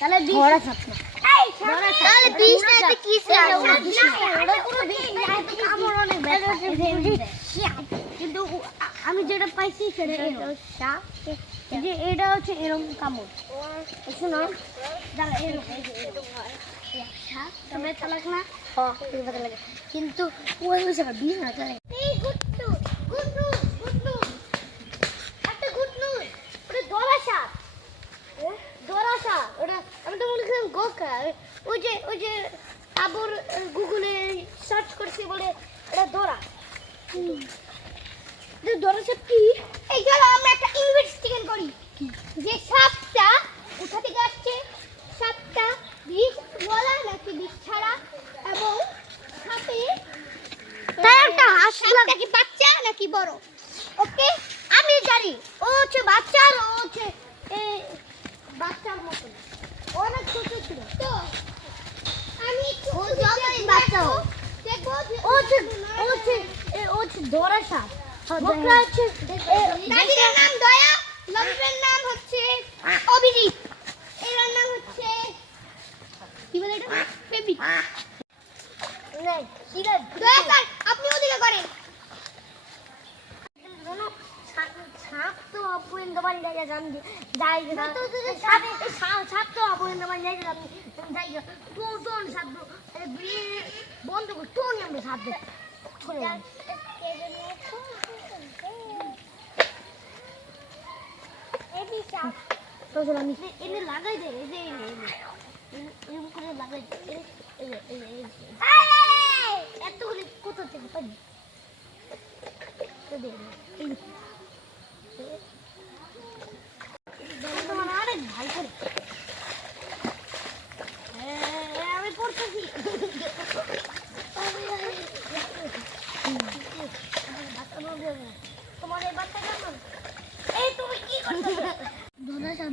তাহলে ধরা ছাপ না তাহলে 20 টাতে কি ছিল ওটা পুরো 20 টাতে কামড় অনেক ব্যথা কিন্তু আমি যেটা পাইছি সেটা যে এটা হচ্ছে এরকম কামড় শুনো দাঁড়া এরকম সাপ তুমি চালাক না হ্যাঁ ব্যথা লাগে কিন্তু ওই ওই জায়গা 20 না তাহলে এই গুড নিউজ একটা গুড নিউজ ওটা ধরা সাপ দরাসা ওটা আমি তো মনে করলাম গোকা ওই যে আবর গুগলে সার্চ করছি বলে এটা দরা দরাসা কি এই চলো আমরা একটা ইনভেস্টিগেশন করি যে সাপটা কোথা থেকে আসছে সাপটা বিষ ওয়ালা নাকি বিষ ছাড়া এবং সাপে তাই একটা হাঁসটা কি বাচ্চা নাকি বড় ওকে আমি জানি ও হচ্ছে বাচ্চা আর ও হচ্ছে বাচ্চার মতো অনেক ছোট ছিল তো আমি ও যতই বাচ্চা হোক দেখবো ও হচ্ছে দরা সাপ বকরা হচ্ছে দাদির নাম দয়া লম্বের নাম হচ্ছে অভিজিৎ এর নাম হচ্ছে কি বলে এটা বেবি না সিরা দয়া স্যার আপনি ওদিকে করেন সাপ তো অপূর্ণ বাড়ি জায়গা জানি যাই না সাপ তো অপূর্ণ বাড়ি জায়গা জানি যাই না কোন সাপ বন্ধ করে কোন আমরা সাপ আমি এনে লাগাই দে এই যে এরকম করে লাগাই এতগুলি কোথা থেকে পাই আমি পড়তেছি তোমার এই বাচ্চা কেমন এই তুমি কি করছো ধরা সাপ